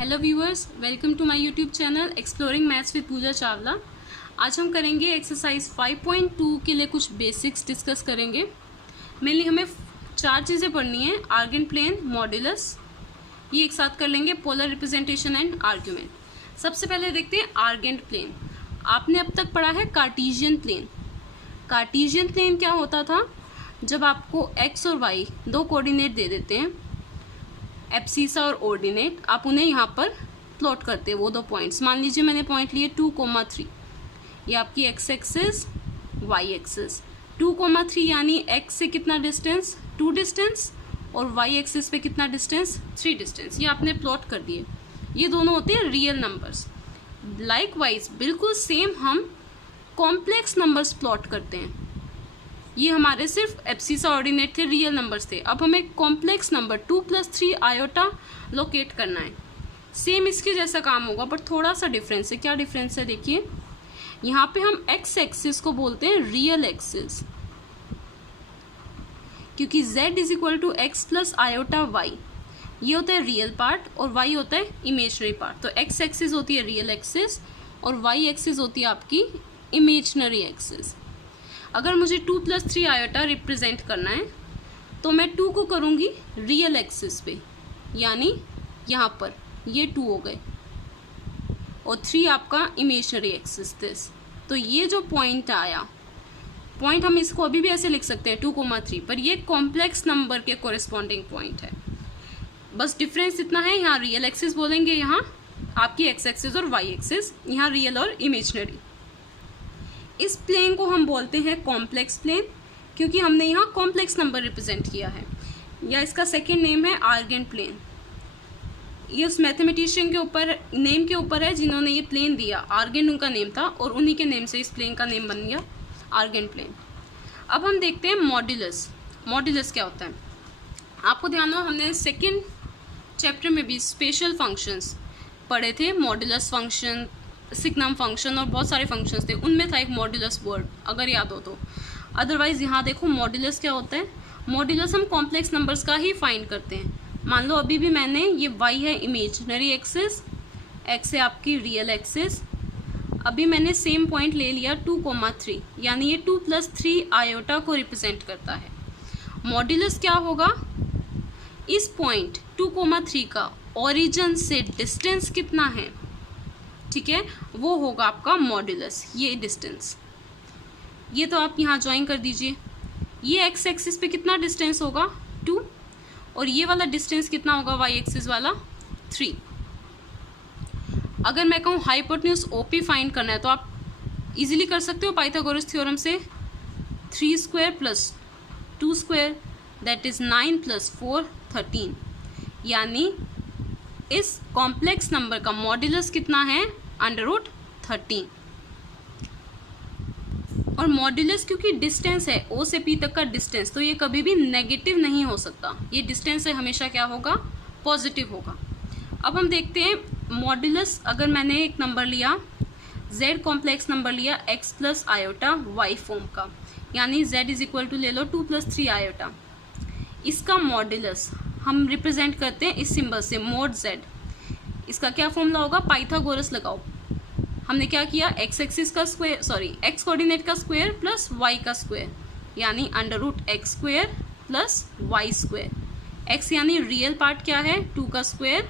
Hello viewers, welcome to my YouTube channel exploring maths with Pooja Chawla. आज हम करेंगे exercise 5.2 के लिए कुछ बेसिक्स डिस्कस करेंगे। मेनली हमें चार चीज़ें पढ़नी है: आर्गेन प्लेन, मॉड्यूलस, ये एक साथ कर लेंगे, पोलर रिप्रेजेंटेशन एंड आर्ग्यूमेंट। सबसे पहले देखते हैं आर्गेन प्लेन। आपने अब तक पढ़ा है कार्टीजियन प्लेन। कार्टीजियन प्लेन क्या होता था? जब आपको एक्स और वाई दो कोऑर्डिनेट दे देते हैं, एब्सीसा और ऑर्डिनेट, आप उन्हें यहाँ पर प्लॉट करते हैं वो दो पॉइंट्स। मान लीजिए मैंने पॉइंट लिए 2,3, ये आपकी एक्स एक्सिस, वाई एक्सिस। 2,3 यानी एक्स से कितना डिस्टेंस? 2 डिस्टेंस, और वाई एक्सिस पे कितना डिस्टेंस? 3 डिस्टेंस। ये आपने प्लॉट कर दिए। ये दोनों होते हैं रियल नंबर्स। लाइकवाइज बिल्कुल सेम हम कॉम्प्लेक्स नंबर्स प्लॉट करते हैं। ये हमारे सिर्फ एब्सीसा ऑर्डिनेट थे, रियल नंबर्स थे। अब हमें कॉम्प्लेक्स नंबर 2 + 3 आयोटा लोकेट करना है। सेम इसके जैसा काम होगा, पर थोड़ा सा डिफरेंस है। क्या डिफरेंस है? देखिए, यहाँ पे हम एक्स एक्सिस को बोलते हैं रियल एक्सिस, क्योंकि z = x + आयोटा y, ये होता है रियल पार्ट और y होता है इमेजनरी पार्ट। तो x एक्सिस होती है रियल एक्सिस और y एक्सिस होती है आपकी इमेजनरी एक्सिस। अगर मुझे 2 + 3 आयोटा रिप्रेजेंट करना है तो मैं 2 को करूँगी रियल एक्सिस पे, यानी यहाँ पर ये 2 हो गए, और 3 आपका इमेजनरी एक्सिस दिस। तो ये जो पॉइंट आया, पॉइंट हम इसको अभी भी ऐसे लिख सकते हैं 2,3, पर ये कॉम्प्लेक्स नंबर के कोरिस्पॉन्डिंग पॉइंट है। बस डिफरेंस इतना है, यहाँ रियल एक्सिस बोलेंगे, यहाँ आपकी एक्स एक्सिस और वाई एक्सिस, यहाँ रियल और इमेजनरी। इस प्लेन को हम बोलते हैं कॉम्प्लेक्स प्लेन, क्योंकि हमने यहाँ कॉम्प्लेक्स नंबर रिप्रेजेंट किया है। या इसका सेकेंड नेम है आर्गेन प्लेन। ये उस मैथमेटिशियन के ऊपर, नेम के ऊपर है जिन्होंने ये प्लेन दिया। आर्गेन उनका नेम था और उन्हीं के नेम से इस प्लेन का नेम बन गया आर्गेन प्लेन। अब हम देखते हैं मॉड्यूलस। मॉड्यूलस क्या होता है? आपको ध्यान हो, हमने सेकेंड चैप्टर में भी स्पेशल फंक्शंस पढ़े थे। मॉड्यूलस फंक्शन, सिग्नम फंक्शन और बहुत सारे फंक्शंस थे, उनमें था एक मॉड्यूलस वर्ड, अगर याद हो तो। अदरवाइज यहाँ देखो, मॉड्यूलस क्या होता है? मॉड्यूलस हम कॉम्प्लेक्स नंबर्स का ही फाइंड करते हैं। मान लो अभी भी मैंने, ये y है इमेजनरी एक्सिस, x है आपकी रियल एक्सिस। अभी मैंने सेम पॉइंट ले लिया 2,3, यानी ये 2 + 3 आयोटा को रिप्रेजेंट करता है। मॉड्यूलस क्या होगा? इस पॉइंट 2,3 का ओरिजिन से डिस्टेंस कितना है, ठीक है, वो होगा आपका मॉड्यूलस। ये डिस्टेंस, ये तो आप यहाँ ज्वाइन कर दीजिए। ये एक्स एक्सिस पे कितना डिस्टेंस होगा? 2, और ये वाला डिस्टेंस कितना होगा वाई एक्सिस वाला? 3। अगर मैं कहूँ हाइपोटेन्यूज OP फाइंड करना है तो आप इजीली कर सकते हो पाइथागोरस थ्योरम से। 3² + 2² दैट इज 9 + 4 13, यानी इस कॉम्प्लेक्स नंबर का मॉड्यूलस कितना है? √13। और मॉड्यूलस क्योंकि डिस्टेंस है, O से P तक का डिस्टेंस, तो ये कभी भी नेगेटिव नहीं हो सकता। ये डिस्टेंस है, हमेशा क्या होगा? पॉजिटिव होगा। अब हम देखते हैं मॉड्यूलस। अगर मैंने एक नंबर लिया, Z कॉम्प्लेक्स नंबर लिया x + आयोटा y फॉर्म का, यानी Z = ले लो 2 + 3 आयोटा। इसका मॉड्यूलस हम रिप्रेजेंट करते हैं इस सिंबल से, mod Z। इसका क्या फॉर्मूला होगा? पाइथागोरस लगाओ। हमने क्या किया? एक्स एक्सिस का स्क्वायर, सॉरी एक्स कोऑर्डिनेट का स्क्वायर प्लस वाई का स्क्वायर, यानी √x² + y²। एक्स यानी रियल पार्ट क्या है? 2 का स्क्वायर,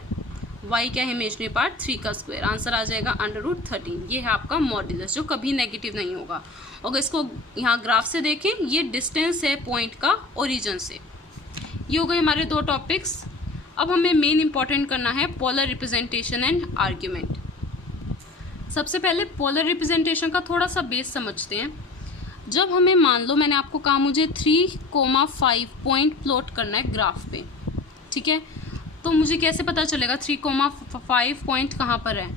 वाई क्या है? इमेजनरी पार्ट 3 का स्क्वायर। आंसर आ जाएगा √13। ये है आपका मॉड्यूलस, जो कभी नेगेटिव नहीं होगा। अगर इसको यहाँ ग्राफ से देखें, ये डिस्टेंस है पॉइंट का ओरिजिन से। ये हो गए हमारे दो टॉपिक्स। अब हमें मेन इंपॉर्टेंट करना है पोलर रिप्रेजेंटेशन एंड आर्ग्यूमेंट। सबसे पहले पोलर रिप्रेजेंटेशन का थोड़ा सा बेस समझते हैं। जब हमें, मान लो मैंने आपको कहा मुझे 3,5 पॉइंट प्लॉट करना है ग्राफ पे, ठीक है, तो मुझे कैसे पता चलेगा 3,5 पॉइंट कहाँ पर है?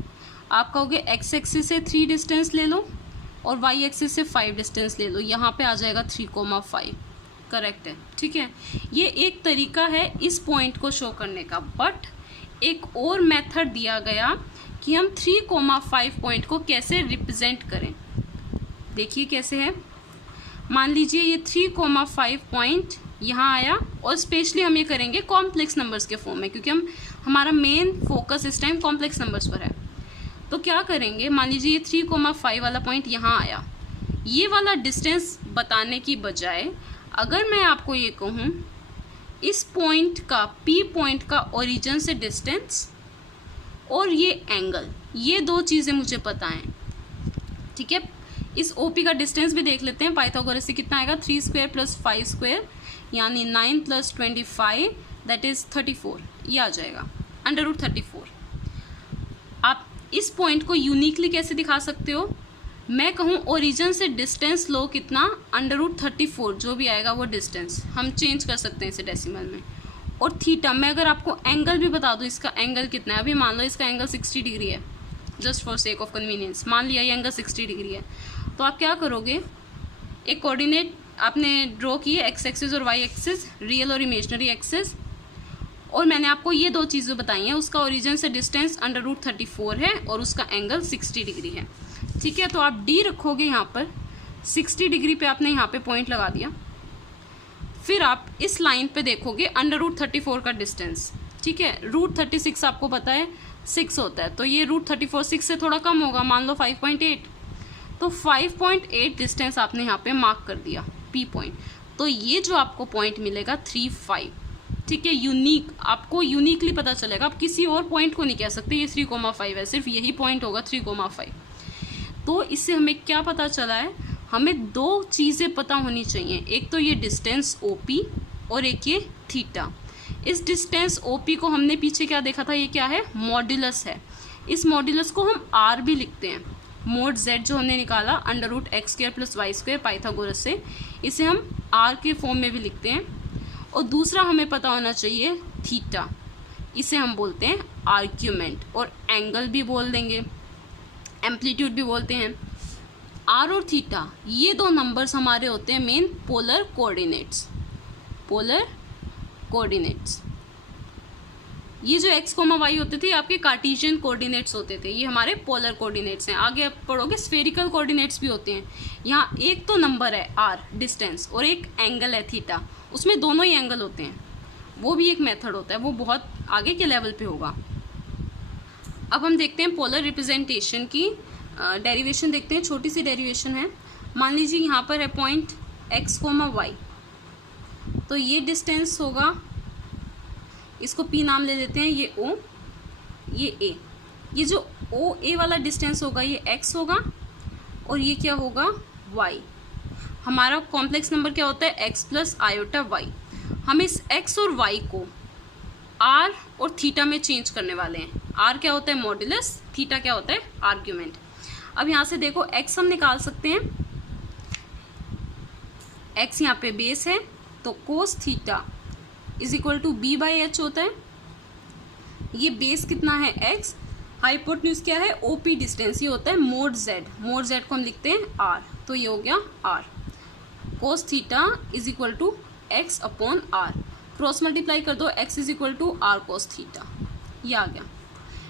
आप कहोगे एक्स एक्सिस से 3 डिस्टेंस ले लो और वाई एक्सिस से 5 डिस्टेंस ले लो, यहाँ पे आ जाएगा 3,5। करेक्ट है, ठीक है। ये एक तरीका है इस पॉइंट को शो करने का, बट एक और मेथड दिया गया कि हम 3,5 पॉइंट को कैसे रिप्रेजेंट करें। देखिए कैसे है। मान लीजिए ये 3,5 पॉइंट यहाँ आया, और स्पेशली हम ये करेंगे कॉम्प्लेक्स नंबर्स के फॉर्म में, क्योंकि हमारा मेन फोकस इस टाइम कॉम्प्लेक्स नंबर्स पर है। तो क्या करेंगे, मान लीजिए ये 3,5 वाला पॉइंट यहाँ आया, ये वाला डिस्टेंस बताने की बजाय अगर मैं आपको ये कहूँ इस पॉइंट का, पी पॉइंट का ओरिजिन से डिस्टेंस और ये एंगल, ये दो चीज़ें मुझे पता हैं, ठीक है। इस OP का डिस्टेंस भी देख लेते हैं, पाइथागोरस से कितना आएगा, 3 स्क्वायर प्लस 5 स्क्वायर यानी 9 प्लस 25 दैट इज़ 34, ये आ जाएगा √34। आप इस पॉइंट को यूनिकली कैसे दिखा सकते हो, मैं कहूँ ओरिजिन से डिस्टेंस लो कितना, √34, जो भी आएगा वो डिस्टेंस हम चेंज कर सकते हैं इसे डेसिमल में। और थीटा, मैं अगर आपको एंगल भी बता दूँ इसका एंगल कितना है, अभी मान लो इसका एंगल 60 डिग्री है, just for sake of convenience मान लिया ये एंगल 60 डिग्री है, तो आप क्या करोगे, एक कोऑर्डिनेट आपने ड्रॉ किए, एक्स एक्सिस और वाई एक्सिस, रियल और इमेजनरी एक्सिस, और मैंने आपको ये दो चीज़ें बताई हैं, उसका ओरिजिन से डिस्टेंस √34 है और उसका एंगल 60 डिग्री है, ठीक है। तो आप D रखोगे यहाँ पर, 60 डिग्री पे आपने यहाँ पे पॉइंट लगा दिया, फिर आप इस लाइन पे देखोगे √34 का डिस्टेंस, ठीक है। √36 आपको पता है 6 होता है, तो ये √34 6 से थोड़ा कम होगा, मान लो 5.8, तो 5.8 डिस्टेंस आपने यहाँ पे मार्क कर दिया P पॉइंट, तो ये जो आपको पॉइंट मिलेगा 35, ठीक है, यूनिक, आपको यूनिकली पता चलेगा, आप किसी और पॉइंट को नहीं कह सकते ये 3,5 है, सिर्फ यही पॉइंट होगा 3,5। तो इससे हमें क्या पता चला है, हमें दो चीज़ें पता होनी चाहिए, एक तो ये डिस्टेंस OP और एक ये थीटा। इस डिस्टेंस OP को हमने पीछे क्या देखा था, ये क्या है, मॉड्यूलस है। इस मॉड्यूलस को हम R भी लिखते हैं, मोड Z जो हमने निकाला √x² + y² पाइथागोरस से, इसे हम R के फॉर्म में भी लिखते हैं। और दूसरा हमें पता होना चाहिए थीटा, इसे हम बोलते हैं आर्ग्यूमेंट, और एंगल भी बोल देंगे, एम्पलीट्यूड भी बोलते हैं। R और थीटा ये दो नंबर्स हमारे होते हैं main polar coordinates, polar coordinates. ये जो x, y होते थे आपके कार्टेशियन कोऑर्डिनेट्स होते थे, ये हमारे पोलर कोऑर्डिनेट्स हैं। आगे आप पढ़ोगे स्फेरिकल कोऑर्डिनेट्स भी होते हैं। यहाँ एक तो नंबर है r डिस्टेंस और एक एंगल है थीटा, उसमें दोनों ही एंगल होते हैं, वो भी एक मेथड होता है, वो बहुत आगे के लेवल पे होगा। अब हम देखते हैं पोलर रिप्रेजेंटेशन की डेरिवेशन देखते हैं, छोटी सी डेरिवेशन है। मान लीजिए यहाँ पर है पॉइंट x, y, तो ये डिस्टेंस होगा, इसको P नाम ले देते हैं, ये O, ये A। ये जो OA वाला डिस्टेंस होगा ये x होगा और ये क्या होगा, y। हमारा कॉम्प्लेक्स नंबर क्या होता है, x + i/y। हम इस x और y को r और थीटा में चेंज करने वाले हैं। r क्या होता है, मॉड्यूलस, थीटा क्या होता है, आर्ग्यूमेंट। अब यहाँ से देखो x हम निकाल सकते हैं, x यहाँ पे बेस है, तो कोस थीटा = b/h होता है। ये बेस कितना है, x, हाइपोटेन्यूज क्या है, OP डिस्टेंस, ये होता है मोड z, मोड z को हम लिखते हैं r, तो ये हो गया r। Cos theta = x/r, cross multiply कर दो, x = r कोस थीटा, ये आ गया।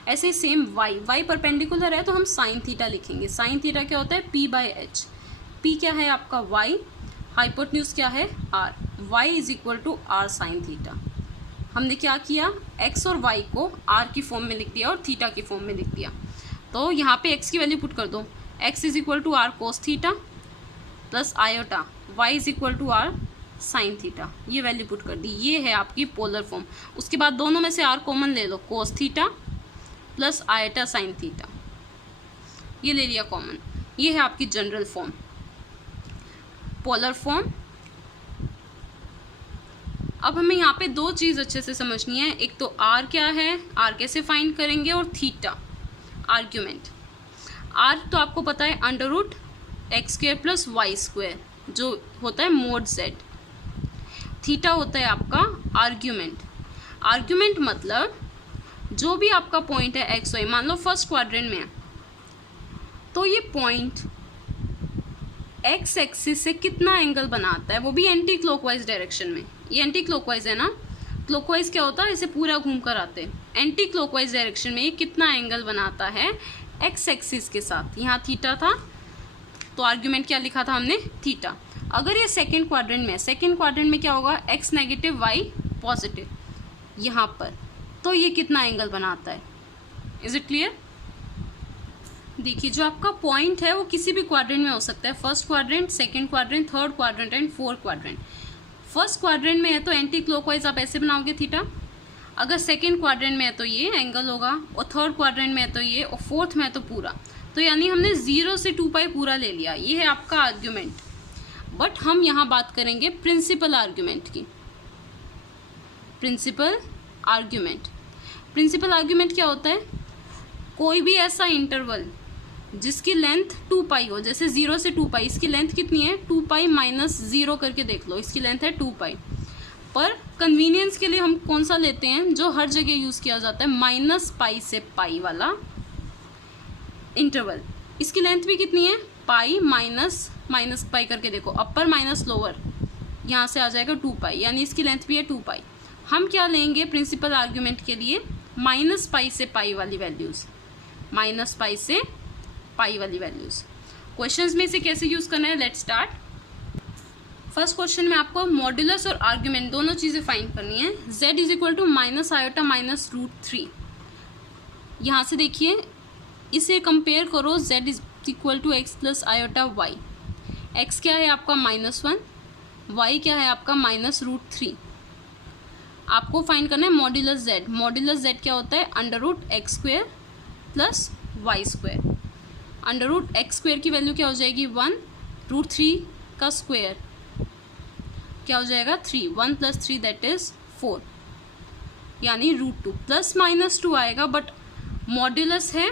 ऐसे ही सेम y परपेंडिकुलर है तो हम साइन थीटा लिखेंगे। साइन थीटा क्या होता है, p/h। p क्या है आपका y, हाइपोटेन्यूज क्या है r, y = r sine theta. हमने क्या किया, x और y को r की फॉर्म में लिख दिया और थीटा की फॉर्म में लिख दिया। तो यहाँ पे x की वैल्यू पुट कर दो, x = r cos theta plus iota, y = r sign theta, ये वैल्यू पुट कर दी। ये है आपकी पोलर फॉर्म। उसके बाद दोनों में से r कॉमन ले लो, cos theta plus iota sine theta, ये ले लिया कॉमन। ये है आपकी जनरल फॉर्म, पोलर फॉर्म। अब हमें यहाँ पे दो चीज़ अच्छे से समझनी है, एक तो r क्या है, r कैसे फाइंड करेंगे, और थीटा आर्ग्यूमेंट। r तो आपको पता है √x² + y² जो होता है मोड z, थीटा होता है आपका आर्ग्यूमेंट। आर्ग्यूमेंट मतलब जो भी आपका पॉइंट है x, y, मान लो फर्स्ट क्वाड्रेंट में है, तो ये पॉइंट x एक्सिस से कितना एंगल बनाता है, वो भी एंटी क्लॉकवाइज डायरेक्शन में। ये एंटी क्लॉकवाइज है ना, क्लॉकवाइज क्या होता है, इसे पूरा घूम कर आते हैं। एंटी क्लॉकवाइज डायरेक्शन में ये कितना एंगल बनाता है x एक्सिस के साथ। यहाँ थीटा था तो आर्ग्यूमेंट क्या लिखा था हमने, थीटा। अगर ये सेकेंड क्वाड्रेंट में, सेकेंड क्वाड्रेंट में क्या होगा, x नेगेटिव y पॉजिटिव यहाँ पर, तो ये कितना एंगल बनाता है? Is it clear? देखिए जो आपका पॉइंट है वो किसी भी क्वाड्रेंट में हो सकता है, first quadrant, second quadrant, third quadrant and fourth quadrant. First quadrant में है तो एंटी क्लॉकवाइज आप ऐसे बनाओगे थीटा, अगर सेकंड क्वाड्रेंट में है तो ये एंगल होगा, और थर्ड क्वाड्रेंट में है तो ये, और फोर्थ में है तो पूरा। तो यानी हमने 0 से 2π पूरा ले लिया। ये है आपका आर्ग्यूमेंट। बट हम यहाँ बात करेंगे प्रिंसिपल आर्ग्यूमेंट की। प्रिंसिपल आर्ग्यूमेंट, प्रिंसिपल आर्ग्यूमेंट क्या होता है? कोई भी ऐसा इंटरवल जिसकी लेंथ 2π हो, जैसे 0 से 2π, इसकी लेंथ कितनी है? 2π माइनस 0 करके देख लो, इसकी लेंथ है 2π। पर कन्वीनियंस के लिए हम कौन सा लेते हैं जो हर जगह यूज़ किया जाता है, -π से π वाला इंटरवल। इसकी लेंथ भी कितनी है? पाई माइनस π करके देखो, अपर माइनस लोअर, यहाँ से आ जाएगा 2π, यानी इसकी लेंथ भी है 2π। हम क्या लेंगे प्रिंसिपल आर्ग्यूमेंट के लिए? -π से π वाली वैल्यूज़, -π से π वाली वैल्यूज़। क्वेश्चंस में से कैसे यूज़ करना है, लेट्स स्टार्ट। फर्स्ट क्वेश्चन में आपको मॉड्यूलस और आर्ग्यूमेंट दोनों चीज़ें फाइंड करनी है। z is equal to -i-√3। यहाँ से देखिए, इसे कंपेयर करो, z is equal to x plus i/y। x क्या है आपका -1, y क्या है आपका -√3। आपको फाइंड करना है मॉड्यूलस z। मॉड्यूलस z क्या होता है? √x² plus y²। √x² की वैल्यू क्या हो जाएगी? 1, √3 का स्क्वायर क्या हो जाएगा? 3, 1 + 3 दैट इज 4, यानी √2 ±2 आएगा। बट मॉड्यूलस है,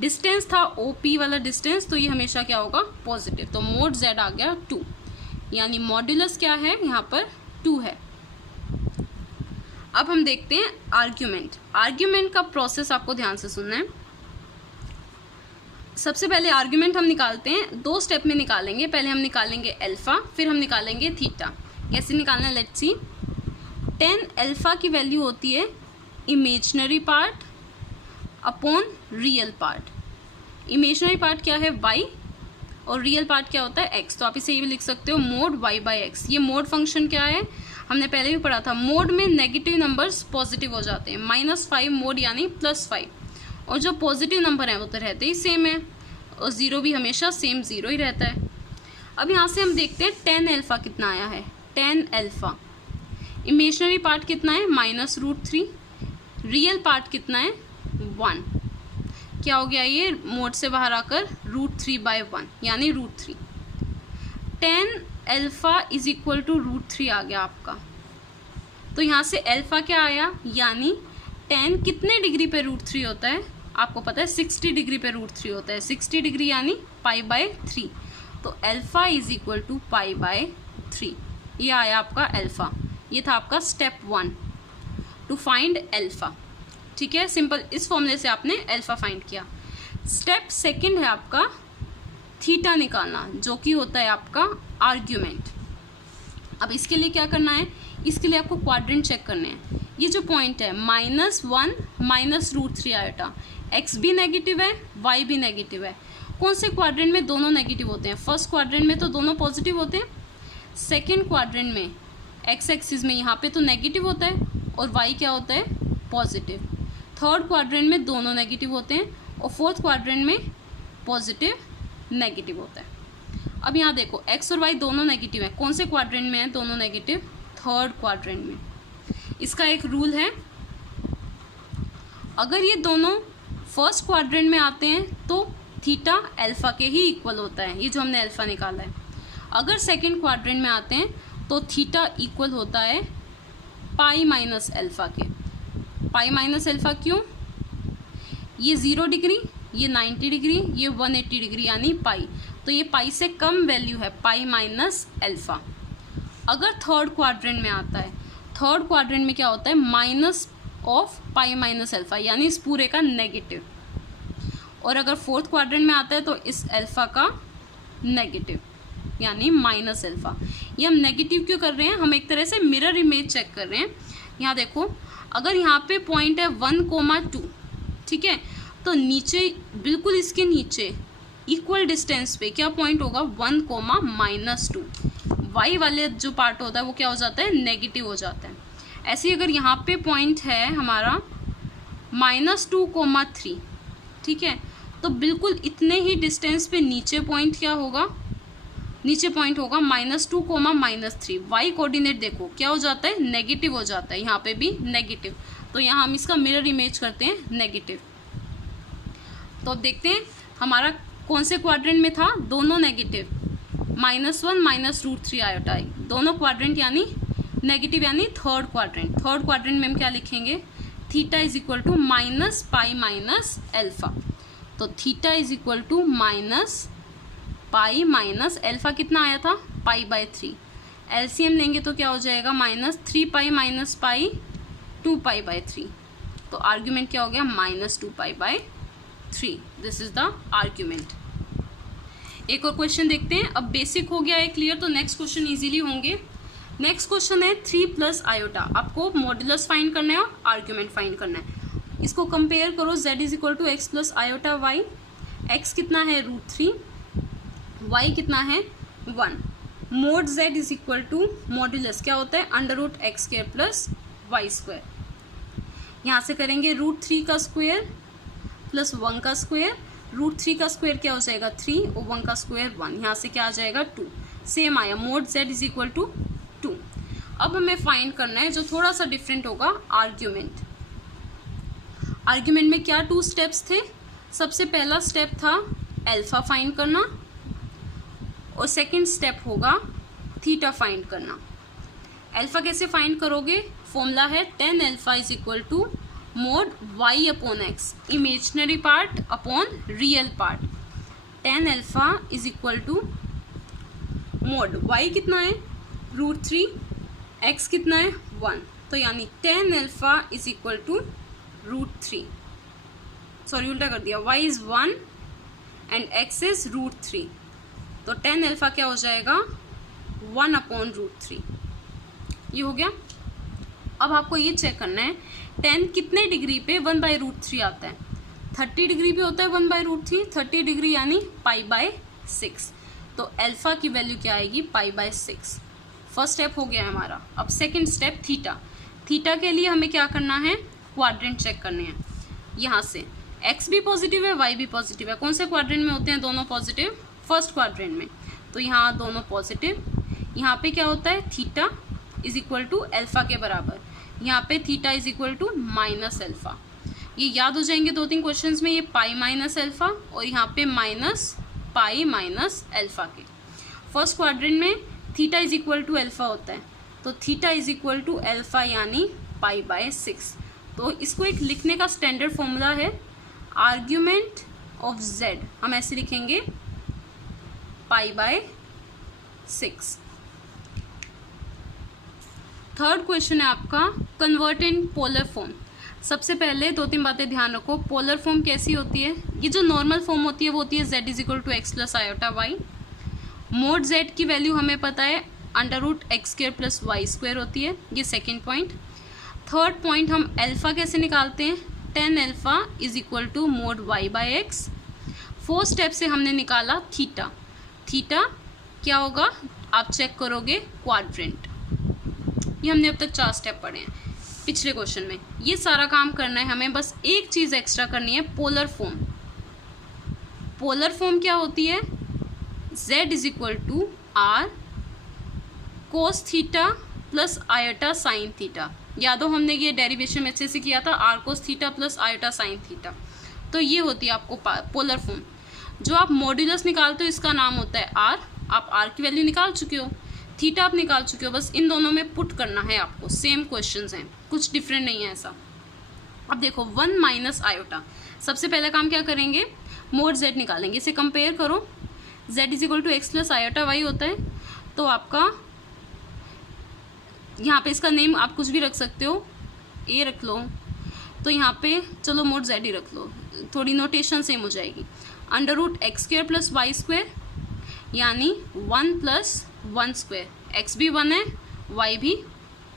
डिस्टेंस था OP वाला डिस्टेंस, तो ये हमेशा क्या होगा? पॉजिटिव। तो मोड z आ गया 2, यानी मॉड्यूलस क्या है यहाँ पर? 2 है। अब हम देखते हैं आर्ग्यूमेंट। आर्ग्यूमेंट का प्रोसेस आपको ध्यान से सुनना है। सबसे पहले आर्ग्यूमेंट हम निकालते हैं, 2 स्टेप में निकालेंगे। पहले हम निकालेंगे अल्फा, फिर हम निकालेंगे थीटा। कैसे निकालना है, लेट्स सी। tan अल्फा की वैल्यू होती है imaginary part upon real part. Imaginary part क्या है? y, और रियल पार्ट क्या होता है? x। तो आप इसे ये भी लिख सकते हो मोड y/x। ये मोड फंक्शन क्या है? हमने पहले भी पढ़ा था, मोड में नेगेटिव नंबर्स पॉजिटिव हो जाते हैं। -5 मोड यानी +5, और जो पॉजिटिव नंबर हैं वो तो रहते ही सेम है, और 0 भी हमेशा सेम 0 ही रहता है। अब यहाँ से हम देखते हैं tan अल्फा कितना आया है। tan अल्फा इमेजिनरी पार्ट कितना है? -√3, रियल पार्ट कितना है? 1। क्या हो गया ये? मोड से बाहर आकर √3/1 यानी √3। tan alpha is equal to √3 आ गया आपका। तो यहाँ से अल्फा क्या आया, यानी tan कितने डिग्री पे √3 होता है? आपको पता है 60 डिग्री पे √3 होता है। 60 डिग्री यानी π/3। तो अल्फा इज इक्वल टू π/3। ये आया आपका अल्फा। ये था आपका स्टेप 1 टू फाइंड अल्फा। ठीक है, सिंपल इस फॉर्मूले से आपने अल्फा फाइंड किया। स्टेप 2 है आपका थीटा निकालना, जो कि होता है आपका आर्ग्यूमेंट। अब इसके लिए क्या करना है? इसके लिए आपको क्वाड्रेंट चेक करने हैं। ये जो पॉइंट है -1 -√3 आयोटा, x भी नेगेटिव है, y भी नेगेटिव है। कौन से क्वाड्रेंट में दोनों नेगेटिव होते हैं? फर्स्ट क्वाड्रेंट में तो दोनों पॉजिटिव होते हैं, सेकेंड क्वाड्रेंट में x एक्सिस में यहाँ पे तो नेगेटिव होता है, और y क्या होता है? पॉजिटिव। थर्ड क्वाड्रेंट में दोनों नेगेटिव होते हैं, और फोर्थ क्वाड्रेंट में पॉजिटिव नेगेटिव होता है। अब यहाँ देखो, x और y दोनों नेगेटिव है। कौन से क्वाड्रेंट में है दोनों नेगेटिव? थर्ड क्वाड्रेंट में। इसका एक रूल है, अगर ये दोनों फर्स्ट क्वाड्रेंट में आते हैं तो थीटा अल्फा के ही इक्वल होता है, ये जो हमने अल्फा निकाला है। अगर सेकंड क्वाड्रेंट में आते हैं तो थीटा इक्वल होता है पाई माइनस अल्फा के। पाई माइनस अल्फा क्यों? ये 0 डिग्री, ये 90 डिग्री, ये 180 डिग्री यानी पाई, तो ये पाई से कम वैल्यू है, पाई माइनस अल्फा। अगर थर्ड क्वाड्रेंट में आता है, थर्ड क्वाड्रेंट में क्या होता है? Minus of pi minus alpha, यानी इस पूरे का नेगेटिव। और अगर फोर्थ क्वाड्रेंट में आता है तो इस अल्फा का नेगेटिव, यानी माइनस अल्फा। ये हम नेगेटिव क्यों कर रहे हैं? हम एक तरह से मिरर इमेज चेक कर रहे हैं। यहाँ देखो, अगर यहाँ पे पॉइंट है 1,2, ठीक है, तो नीचे बिल्कुल इसके नीचे इक्वल डिस्टेंस पे क्या पॉइंट होगा? 1,-2। वाई वाले जो पार्ट होता है वो क्या हो जाता है, नेगेटिव हो जाता है। ऐसे ही अगर यहाँ पे पॉइंट है हमारा -2,3, ठीक है, तो बिल्कुल इतने ही डिस्टेंस पे नीचे पॉइंट क्या होगा, नीचे पॉइंट होगा -2,-3। वाई कोऑर्डिनेट देखो क्या हो जाता है, नेगेटिव हो जाता है, यहाँ पे भी नेगेटिव। तो यहाँ हम इसका मिरर इमेज करते हैं नेगेटिव। तो अब देखते हैं हमारा कौन से क्वाड्रेंट में था, दोनों नेगेटिव, -1 -√3 आयोटा, दोनों क्वाड्रेंट यानी नेगेटिव, यानी थर्ड क्वाड्रेंट। थर्ड क्वाड्रेंट में हम क्या लिखेंगे, theta is equal to -pi minus alpha. तो theta is equal to -pi minus alpha कितना आया था, π/3। एलसीएम लेंगे तो क्या हो जाएगा, -3π माइनस पाई 2π/3। तो आर्ग्यूमेंट क्या हो गया, -2π/3। This is the argument. एक और क्वेश्चन देखते हैं। अब बेसिक हो गया है क्लियर, तो नेक्स्ट क्वेश्चन इजीली होंगे। नेक्स्ट क्वेश्चन है 3 + आयोटा। आपको मॉड्यूलस फाइंड करना है और आर्ग्यूमेंट फाइंड करना है। इसको कंपेयर करो, z = x + iota y। x कितना है, √3, y कितना है, 1। मोड z = मॉड्यूलस क्या होता है, √x² + y²। यहाँ से करेंगे √3 का स्क्वायर प्लस 1 का स्क्वायर। √3 का स्क्वायर क्या हो जाएगा, 3, और 1 का स्क्वायर 1। यहाँ से क्या आ जाएगा, 2। सेम आया, मोड z = 2। अब हमें फाइंड करना है जो थोड़ा सा डिफरेंट होगा, आर्ग्यूमेंट। आर्ग्यूमेंट में क्या 2 स्टेप्स थे। सबसे पहला स्टेप था अल्फा फाइंड करना, और सेकंड स्टेप होगा थीटा फाइंड करना। अल्फा कैसे फाइंड करोगे, फॉर्मूला है tan alpha = mod y/x, imaginary part upon real part. tan alpha = mod y कितना है, √3, x कितना है, 1। तो यानी tan अल्फा = √3, सॉरी उल्टा कर दिया, y is 1 and x is √3। तो tan अल्फा क्या हो जाएगा, 1/√3। ये हो गया। अब आपको ये चेक करना है tan कितने डिग्री पे 1/√3 आता है। 30 डिग्री पे होता है 1/√3, 30 डिग्री यानी π/6। तो अल्फा की वैल्यू क्या आएगी, π/6। फर्स्ट स्टेप हो गया है हमारा। अब सेकंड स्टेप थीटा। थीटा के लिए हमें क्या करना है, क्वाड्रेंट चेक करने हैं। यहाँ से x भी पॉजिटिव है, y भी पॉजिटिव है। कौन से क्वाड्रेंट में होते हैं दोनों पॉजिटिव, फर्स्ट क्वाड्रेंट में। तो यहाँ दोनों पॉजिटिव। यहाँ पे क्या होता है, थीटा = अल्फा के बराबर। यहाँ पे थीटा = -अल्फा। ये याद हो जाएंगे 2-3 क्वेश्चंस में, ये पाई माइनस अल्फा और यहाँ पे -पाई माइनस अल्फा के। फर्स्ट क्वाड्रेंट में थीटा = अल्फा होता है, तो थीटा = अल्फा यानी π/6। तो इसको एक लिखने का स्टैंडर्ड फॉर्मूला है, आर्ग्यूमेंट ऑफ z हम ऐसे लिखेंगे π/6। थर्ड क्वेश्चन है आपका कन्वर्ट इन पोलर फॉर्म। सबसे पहले 2-3 बातें ध्यान रखो। पोलर फॉर्म कैसी होती है, ये जो नॉर्मल फॉर्म होती है वो होती है z = x + iota y। Mode z की वैल्यू हमें पता है √x² + y² होती है, ये सेकेंड पॉइंट। थर्ड पॉइंट हम अल्फा कैसे निकालते हैं, tan alpha = mod y/x। Fourth step से हमने निकाला थीटा। थीटा क्या होगा, आप चेक करोगे क्वाड्रेंट। ये हमने अब तक 4 स्टेप पढ़े हैं पिछले क्वेश्चन में। ये सारा काम करना है हमें, बस एक चीज़ एक्स्ट्रा करनी है, पोलर फॉर्म। पोलर फॉर्म क्या होती है, z = r cos theta + iota sin theta. याद हो हमने ये डेरिवेशन में अच्छे से किया था, r cos theta + iota sin theta. तो ये होती है आपको पोलर फॉर्म। जो आप मॉड्यूलस निकालते हो इसका नाम होता है r। आप r की वैल्यू निकाल चुके हो, थीटा आप निकाल चुके हो, बस इन दोनों में पुट करना है आपको। सेम क्वेश्चंस हैं, कुछ डिफरेंट नहीं है ऐसा। अब देखो 1 - आयोटा। सबसे पहला काम क्या करेंगे, मोड z निकालेंगे। इसे कंपेयर करो, z = x + आयोटा y होता है। तो आपका यहाँ पे इसका नेम आप कुछ भी रख सकते हो, a रख लो। तो यहाँ पे चलो मोड z ही रख लो, थोड़ी नोटेशन सेम हो जाएगी। √x² + y² यानी 1 + 1²। x भी 1 है, y भी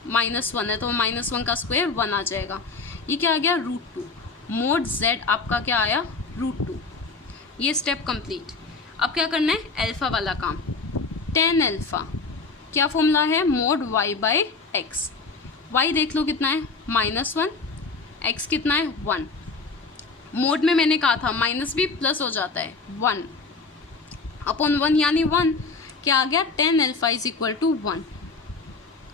-1 है, तो -1 का स्क्वायर 1 आ जाएगा। ये क्या आ गया, √2। मोड z आपका क्या आया, √2। ये स्टेप कंप्लीट। अब क्या करना है, अल्फा वाला काम। tan अल्फा क्या फॉर्मूला है, mod y by x. y देख लो कितना है, -1, x कितना है 1। मोड में मैंने कहा था माइनस भी प्लस हो जाता है, 1 अपॉन 1 यानी 1। क्या आ गया, tan alpha is equal to 1।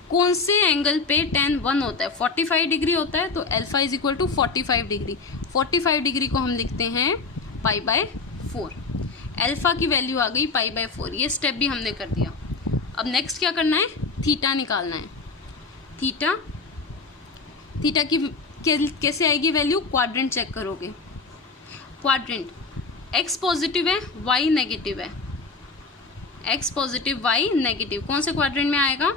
कौन से एंगल पे tan 1 होता है, 45 डिग्री होता है, तो alpha is equal to 45 degree. 45 degree को हम लिखते हैं π/4। अल्फा की वैल्यू आ गई π/4। ये स्टेप भी हमने कर दिया। अब नेक्स्ट क्या करना है, थीटा निकालना है। थीटा की कैसे आएगी वैल्यू, क्वाड्रेंट चेक करोगे। क्वाड्रेंट, x पॉजिटिव है, y नेगेटिव है, x पॉजिटिव y नेगेटिव, कौन से क्वाड्रेंट में आएगा,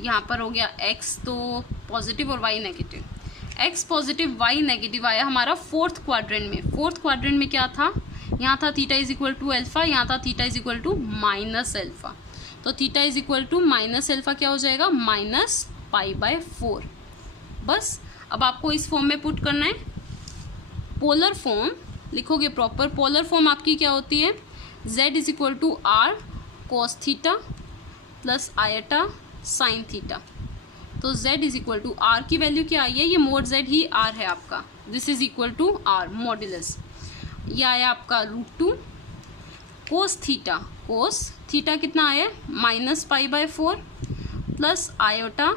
यहाँ पर हो गया x तो पॉजिटिव और y negative. x positive y negative आया हमारा फोर्थ क्वाड्रेंट में। फोर्थ क्वाड्रेंट में क्या था, यहाँ था theta is equal to alpha, यहाँ था theta is equal to minus alpha. तो theta is equal to minus alpha क्या हो जाएगा, -π/4। बस अब आपको इस फॉर्म में पुट करना है। पोलर फॉर्म लिखोगे प्रॉपर। पोलर फॉर्म आपकी क्या होती है, z is equal to r cos theta plus iota sine theta. तो z is equal to r की वैल्यू क्या आई है, ये मोड z ही r है आपका, this is equal to r modulus. ये आया आपका √2 कोस थीटा कितना आया, -π/4 प्लस आयोटा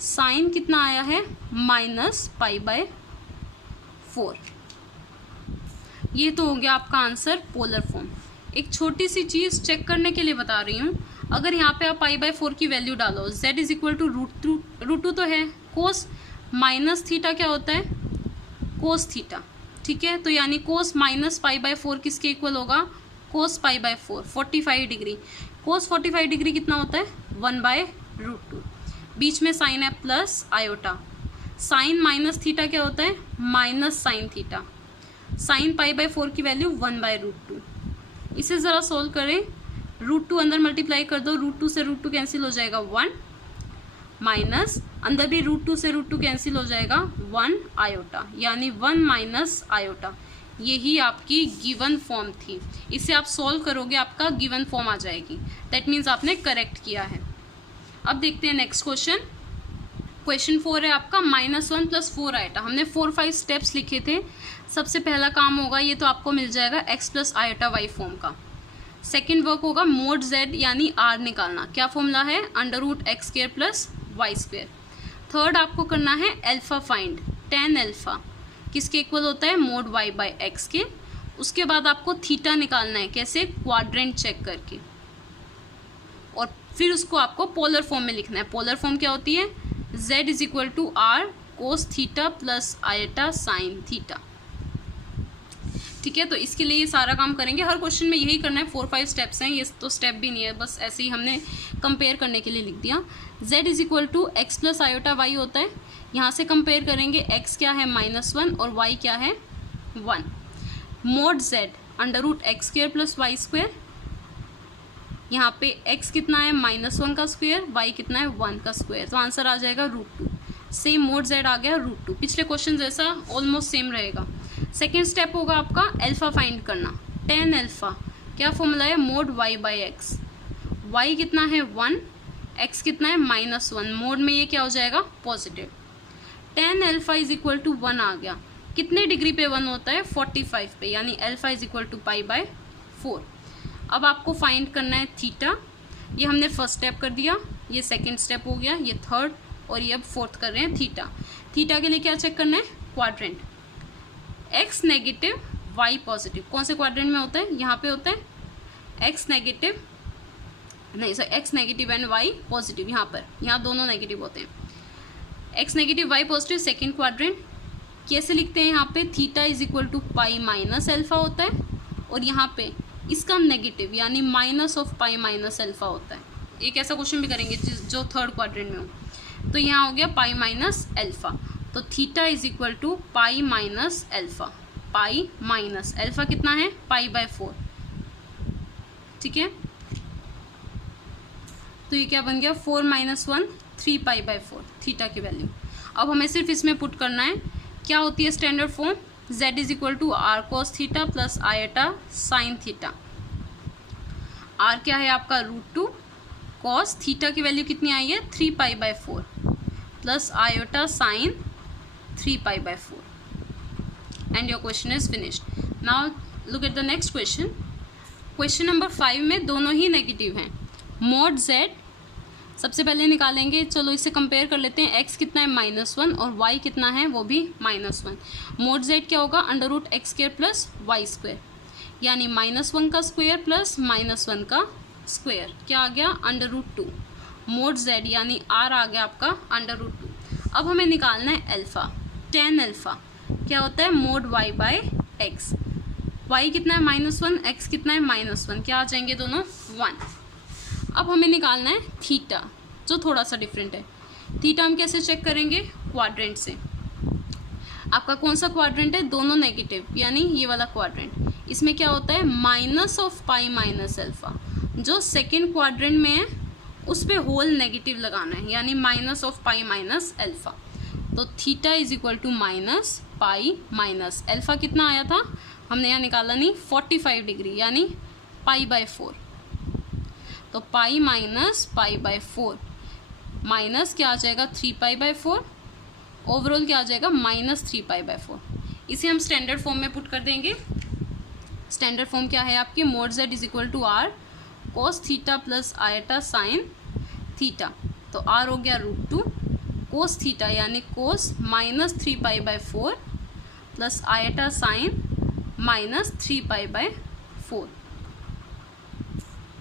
साइन कितना आया है, -π/4। ये तो हो गया आपका आंसर पोलर फॉर्म। एक छोटी सी चीज़ चेक करने के लिए बता रही हूँ, अगर यहाँ पे आप π/4 की वैल्यू डालो, z इज इक्वल टू √2 तो है, कोस माइनस थीटा क्या होता है, कोस थीटा, ठीक है। तो यानी कोस -π/4 किसके इक्वल होगा, कोस π/4, 45 डिग्री। कोस 45 डिग्री कितना होता है, 1/√2। बीच में साइन है plus iota, sine minus theta क्या होता है, माइनस साइन थीटा। साइन π/4 की वैल्यू 1/√2। इसे ज़रा सोल्व करें, √2 अंदर मल्टीप्लाई कर दो, √2 से √2 कैंसिल हो जाएगा 1, माइनस अंदर भी √2 से √2 कैंसिल हो जाएगा 1 आयोटा, यानी 1 माइनस आयोटा। यही आपकी गिवन फॉर्म थी। इसे आप सोल्व करोगे, आपका गिवन फॉर्म आ जाएगी। दैट मीन्स आपने करेक्ट किया है। अब देखते हैं नेक्स्ट क्वेश्चन। क्वेश्चन 4 है आपका, -1 + 4 आयोटा। हमने 4-5 स्टेप्स लिखे थे। सबसे पहला काम होगा, ये तो आपको मिल जाएगा x + आयोटा y फॉर्म का। सेकेंड वर्क होगा मोड z यानी r निकालना। क्या फॉर्मूला है, √x² + y²। थर्ड आपको करना है अल्फा फाइंड, tan अल्फा किसके इक्वल होता है, मोड y बाय x के। उसके बाद आपको थीटा निकालना है, कैसे, क्वाड्रेंट चेक करके, और फिर उसको आपको पोलर फॉर्म में लिखना है। पोलर फॉर्म क्या होती है, z is equal to r cos theta plus iota sine theta, ठीक है। तो इसके लिए ये सारा काम करेंगे, हर क्वेश्चन में यही करना है। 4-5 स्टेप्स हैं, ये तो स्टेप भी नहीं है, बस ऐसे ही हमने कंपेयर करने के लिए लिख दिया। z is equal to x plus iota y होता है, यहाँ से कंपेयर करेंगे, x क्या है -1 और y क्या है 1। मोड z √x² + y², यहाँ पे x कितना है -1 का स्क्वायर, y कितना है 1 का स्क्वायर, तो आंसर आ जाएगा √2। सेम मोड z आ गया √2, पिछले क्वेश्चन जैसा ऑलमोस्ट सेम रहेगा। सेकेंड स्टेप होगा आपका अल्फा फाइंड करना, tan अल्फा। क्या फॉर्मूला है, mod y by x। y कितना है 1, x कितना है -1, मोड में ये क्या हो जाएगा, positive. tan alpha is equal to 1 आ गया। कितने डिग्री पे 1 होता है, 45 पे, यानी अल्फा इज इक्वल टू π/4। अब आपको फाइंड करना है थीटा। ये हमने फर्स्ट स्टेप कर दिया, ये सेकेंड स्टेप हो गया, ये थर्ड, और ये अब फोर्थ कर रहे हैं थीटा। थीटा के लिए क्या चेक करना है, quadrant, x negative y positive. कौन से क्वाड्रेंट में होता है, यहाँ पे होता है x नेगेटिव, नहीं sir, x negative and y positive, यहाँ दोनों नेगेटिव होते हैं। x negative y positive second quadrant. कैसे लिखते हैं, यहाँ पे थीटा इज इक्वल टू π-अल्फा होता है, और यहाँ पे इसका नेगेटिव यानी -π-अल्फा होता है। एक ऐसा क्वेश्चन भी करेंगे जो थर्ड क्वाड्रेंट में हो, तो यहाँ हो गया π-अल्फा। तो थीटा इज इक्वल टू π-अल्फा। π-अल्फा कितना है, π/4, ठीक है। तो ये क्या बन गया, 4 - 1 3 π/4 थीटा की वैल्यू। अब हमें सिर्फ इसमें पुट करना है, क्या होती है standard form, z is equal to r cos theta plus iota sine theta. R क्या है आपका √2 कॉस थीटा की वैल्यू कितनी आई है 3π/4 plus iota sine 3π/4 and your question is finished. Now look at the next question. Question number 5 में दोनों ही नेगेटिव हैं। मोड z सबसे पहले निकालेंगे, चलो इसे कंपेयर कर लेते हैं। x कितना है -1 और y कितना है वो भी -1। मोड z क्या होगा √x² प्लस y², यानी -1 का स्क्वायर प्लस -1 का स्क्वायर क्या आ गया √2। मोड z यानी r आ गया आपका √2। अब हमें निकालना है अल्फा। tan अल्फा क्या होता है मोड y/x। y कितना है -1, x कितना है -1, क्या आ जाएंगे दोनों 1। अब हमें निकालना है थीटा जो थोड़ा सा डिफरेंट है। थीटा हम कैसे चेक करेंगे क्वाड्रेंट से। आपका कौन सा क्वाड्रेंट है दोनों नेगेटिव, यानी ये वाला क्वाड्रेंट। इसमें क्या होता है -π माइनस अल्फा। जो सेकेंड क्वाड्रेंट में है उस पे होल नेगेटिव लगाना है, यानी -π माइनस अल्फा। तो theta is equal to -π minus alpha कितना आया था हमने यहाँ निकाला नहीं 45 डिग्री, यानी π/4। तो पाई माइनस π/4 माइनस क्या आ जाएगा 3π/4, ओवरऑल क्या आ जाएगा -3π/4। इसे हम स्टैंडर्ड फॉर्म में पुट कर देंगे। स्टैंडर्ड फॉर्म क्या है आपकी mod z is equal to r cos theta plus iota sine theta. तो r हो गया √2 cos थीटा यानी cos -3π/4 प्लस आयटा साइन -3π/4।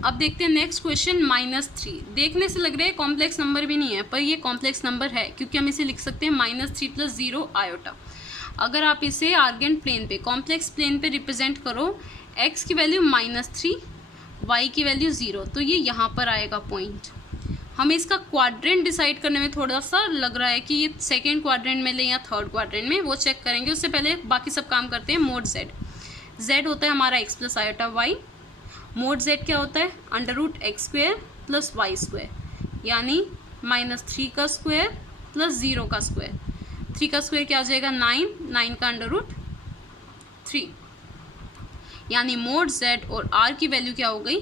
अब देखते हैं नेक्स्ट क्वेश्चन -3। देखने से लग रहा है कॉम्प्लेक्स नंबर भी नहीं है, पर ये कॉम्प्लेक्स नंबर है क्योंकि हम इसे लिख सकते हैं -3 + 0 आयोटा। अगर आप इसे आर्गेंट प्लेन पे कॉम्प्लेक्स प्लेन पे रिप्रेजेंट करो, x की वैल्यू -3 y की वैल्यू 0, तो ये यहाँ पर आएगा पॉइंट। हमें इसका क्वाड्रेंट डिसाइड करने में थोड़ा सा लग रहा है कि ये सेकेंड क्वाड्रेंट में ले या थर्ड क्वाड्रेंट में, वो चेक करेंगे। उससे पहले बाकी सब काम करते हैं। मोड z होता है हमारा x plus iota y। Mode z क्या होता है √x² प्लस y², यानी -3 का स्क्वायर प्लस 0 का स्क्वायर। 3 का स्क्वायर क्या आ जाएगा 9 का √3, यानी मोड z और r की वैल्यू क्या हो गई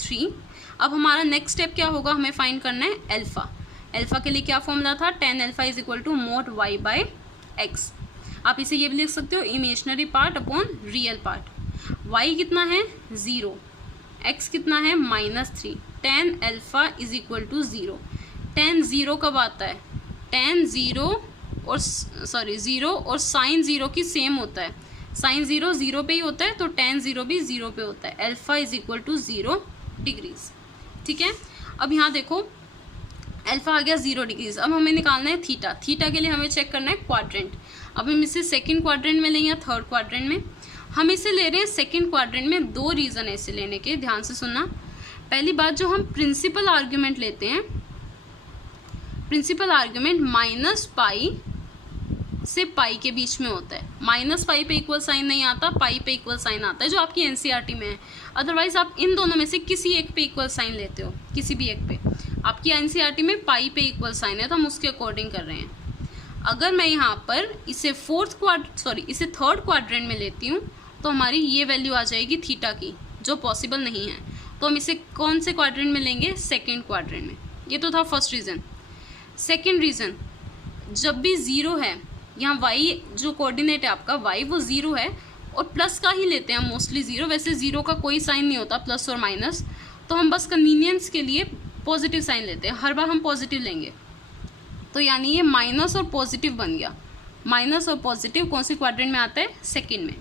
3। अब हमारा नेक्स्ट स्टेप क्या होगा, हमें फाइंड करना है अल्फा। अल्फा के लिए क्या फॉर्मूला था tan alpha is equal to mod y/x। आप इसे ये भी लिख सकते हो imaginary part upon real part. y कितना है 0, x कितना है -3, tan alpha is equal to 0। tan 0 कब आता है, tan 0 और साइन 0 की सेम होता है। साइन 0 0 पे ही होता है, तो tan 0 भी 0 पे होता है। Alpha is equal to 0 degrees. ठीक है, अब यहाँ देखो अल्फा आ गया 0 डिग्रीज। अब हमें निकालना है थीटा। थीटा के लिए हमें चेक करना है क्वाड्रेंट। अब हम इसे सेकंड क्वाड्रेंट में लें या थर्ड क्वाड्रेंट में। हम इसे ले रहे हैं सेकंड क्वाड्रेंट में। दो रीज़न है इसे लेने के, ध्यान से सुनना। पहली बात, जो हम प्रिंसिपल आर्ग्यूमेंट लेते हैं, प्रिंसिपल आर्ग्यूमेंट -π से पाई के बीच में होता है। -π पे इक्वल साइन नहीं आता, पाई पे इक्वल साइन आता है, जो आपकी एनसीईआरटी में है। अदरवाइज आप इन दोनों में से किसी एक पे इक्वल साइन लेते हो, किसी भी एक पे। आपकी एनसीईआरटी में पाई पे इक्वल साइन है, तो हम उसके अकॉर्डिंग कर रहे हैं। अगर मैं यहाँ पर इसे इसे थर्ड क्वाड्रेंट में लेती हूँ, तो हमारी ये वैल्यू आ जाएगी थीटा की, जो पॉसिबल नहीं है। तो हम इसे कौन से क्वाड्रेंट में लेंगे, सेकेंड क्वाड्रेंट में। ये तो था फर्स्ट रीज़न। सेकेंड रीज़न, जब भी 0 है, यहाँ y जो कोऑर्डिनेट है आपका y वो 0 है, और प्लस का ही लेते हैं हम मोस्टली 0। वैसे 0 का कोई साइन नहीं होता, प्लस और माइनस, तो हम बस कन्वीनियंस के लिए पॉजिटिव साइन लेते हैं। हर बार हम पॉजिटिव लेंगे, तो यानी ये माइनस और पॉजिटिव बन गया। माइनस और पॉजिटिव कौन से क्वाड्रेंट में आता है, सेकेंड में।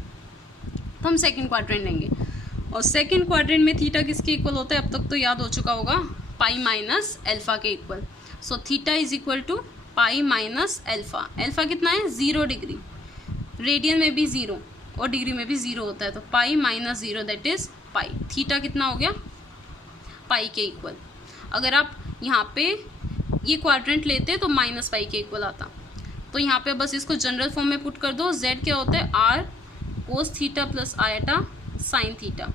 तो हम सेकेंड क्वाड्रेंट लेंगे, और सेकेंड क्वाड्रेंट में थीटा किसके इक्वल होता है, अब तक तो याद हो चुका होगा, पाई माइनस अल्फा के equal. So theta is equal to pi minus alpha. Alpha कितना है 0 डिग्री, रेडियन में भी 0 और डिग्री में भी 0 होता है, तो pi minus 0 that is pi. Theta कितना हो गया, पाई के इक्वल। अगर आप यहाँ पे ये क्वाड्रेंट लेते तो -π के इक्वल आता। तो यहाँ पे बस इसको जनरल फॉर्म में पुट कर दो। z क्या होता है r cos theta plus iota sine theta.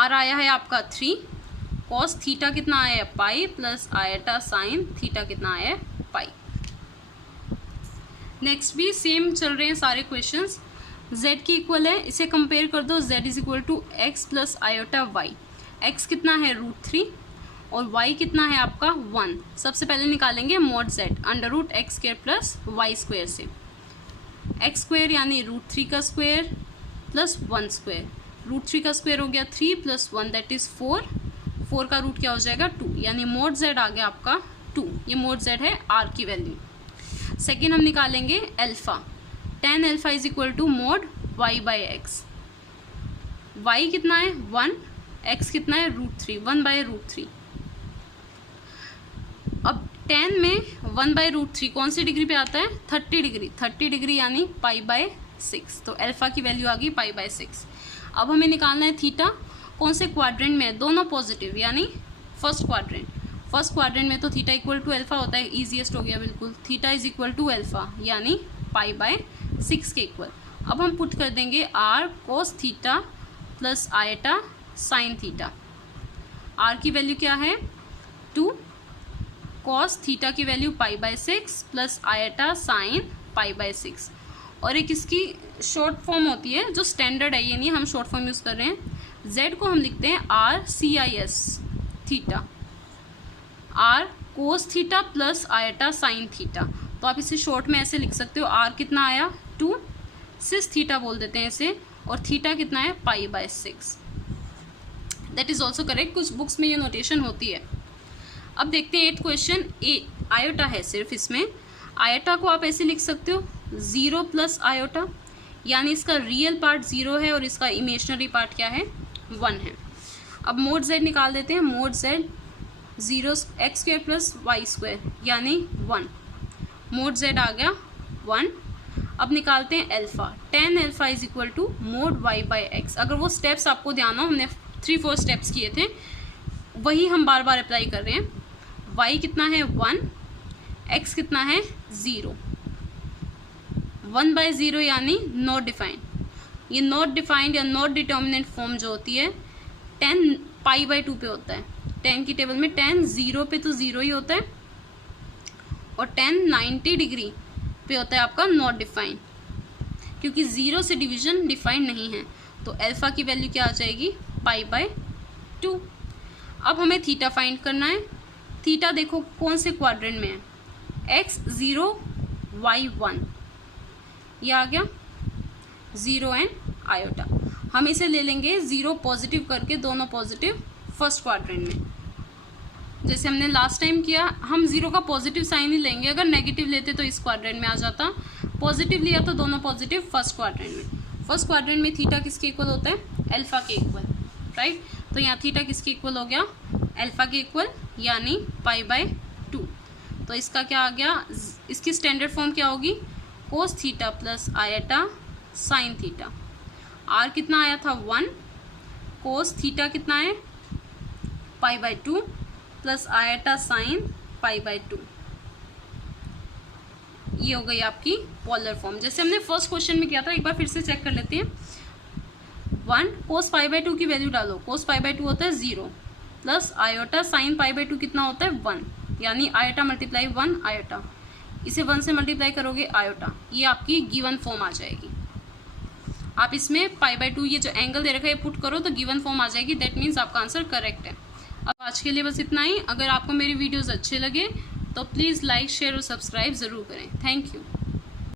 r आया है आपका 3, कॉस थीटा कितना आया है पाई, प्लस आयटा साइन थीटा कितना आया है पाई। नेक्स्ट भी सेम चल रहे हैं सारे क्वेश्चंस। z की इक्वल है, इसे कंपेयर कर दो, z is equal to x plus iota y. x कितना है √3 और y कितना है आपका 1। सबसे पहले निकालेंगे mod z √x² plus y square से। एक्स स्क्वायर यानी √3 का स्क्वायर प्लस 1 स्क्वायर। √3 का स्क्वायर हो गया 3 प्लस 1 दैट इज 4। 4 का रूट क्या हो जाएगा 2, यानी मोड z आ गया आपका 2। ये मोड z है r की वैल्यू। सेकेंड हम निकालेंगे alpha. tan alpha is equal to mod y by x. y कितना है 1, x कितना है √3, 1/√3। अब tan में 1/√3 कौन सी डिग्री पे आता है 30 डिग्री। 30 डिग्री यानी π/6। तो अल्फा की वैल्यू आ गई π/6। अब हमें निकालना है थीटा। कौन से क्वाड्रेंट में, दोनों पॉजिटिव यानी फर्स्ट क्वाड्रेंट। फर्स्ट क्वाड्रेंट में तो थीटा इक्वल टू अल्फा होता है, ईजीएस्ट हो गया बिल्कुल। Theta is equal to alpha यानी π/6 के इक्वल। अब हम पुट कर देंगे r cos theta plus iota sine theta. r की वैल्यू क्या है 2, cos थीटा की वैल्यू π/6 प्लस आयटा साइन π/6। और एक इसकी शॉर्ट फॉर्म होती है जो स्टैंडर्ड है, ये नहीं हम शॉर्ट फॉर्म यूज़ कर रहे हैं। z को हम लिखते हैं RCIS theta, r cos theta plus iota sine theta. तो आप इसे शॉर्ट में ऐसे लिख सकते हो, r कितना आया 2, सिस थीटा बोल देते हैं इसे, और थीटा कितना है π/6। दैट इज ऑल्सो करेक्ट, कुछ बुक्स में ये नोटेशन होती है। अब देखते हैं 8th क्वेश्चन। आयोटा है सिर्फ, इसमें आयोटा को आप ऐसे लिख सकते हो 0 प्लस आयोटा, यानी इसका रियल पार्ट 0 है और इसका इमेजनरी पार्ट क्या है 1 है। अब मोड z निकाल देते हैं। Mode z 0 x² plus y square यानी 1। मोड z आ गया 1। अब निकालते हैं alpha. tan alpha is equal to mod y by x. अगर वो स्टेप्स आपको ध्यान हो, हमने 3-4 स्टेप्स किए थे, वही हम बार बार अप्लाई कर रहे हैं। y कितना है 1, x कितना है 0। 1/0 यानी नॉट डिफाइंड। ये नॉट डिफाइंड या नॉट डिटर्मिनेंट फॉर्म जो होती है 10 π/2 पे होता है। 10 की टेबल में 10 0 पे तो 0 ही होता है, और 10 90 डिग्री पे होता है आपका नॉट डिफाइंड, क्योंकि 0 से डिवीजन डिफाइंड नहीं है। तो अल्फा की वैल्यू क्या आ जाएगी π/2। अब हमें थीटा फाइंड करना है। थीटा देखो कौन से क्वाड्रेंट में है, x 0 y 1, ये आ गया 0 एंड आयोटा। हम इसे ले लेंगे 0 पॉजिटिव करके, दोनों पॉजिटिव फर्स्ट क्वाड्रेंट में, जैसे हमने लास्ट टाइम किया। हम 0 का पॉजिटिव साइन ही लेंगे, अगर नेगेटिव लेते तो इस क्वाड्रेंट में आ जाता, पॉजिटिव लिया तो दोनों पॉजिटिव फर्स्ट क्वाड्रेंट में। फर्स्ट क्वाड्रेंट में थीटा किसके इक्वल होता है अल्फा के इक्वल, राइट। तो यहाँ थीटा किसके इक्वल हो गया अल्फा के इक्वल, यानी π/2। तो इसका क्या आ गया, इसकी स्टैंडर्ड फॉर्म क्या होगी कोस theta plus iota sine theta. r कितना आया था 1, कोस थीटा कितना है π/2 प्लस आयटा साइन π/2। ये हो गई आपकी पोलर फॉर्म, जैसे हमने फर्स्ट क्वेश्चन में किया था। एक बार फिर से चेक कर लेते हैं। 1 कोस π/2 की वैल्यू डालो, कोस π/2 होता है 0 प्लस आयोटा साइन π/2 कितना होता है 1, यानी आयोटा मल्टीप्लाई 1 आयोटा, इसे 1 से मल्टीप्लाई करोगे आयोटा, ये आपकी गिवन फॉर्म आ जाएगी। आप इसमें π/2 ये जो एंगल दे रखा है पुट करो तो गिवन फॉर्म आ जाएगी। दैट मीन्स आपका आंसर करेक्ट है। अब आज के लिए बस इतना ही। अगर आपको मेरी वीडियोस अच्छे लगे तो प्लीज़ लाइक शेयर और सब्सक्राइब ज़रूर करें। Thank you.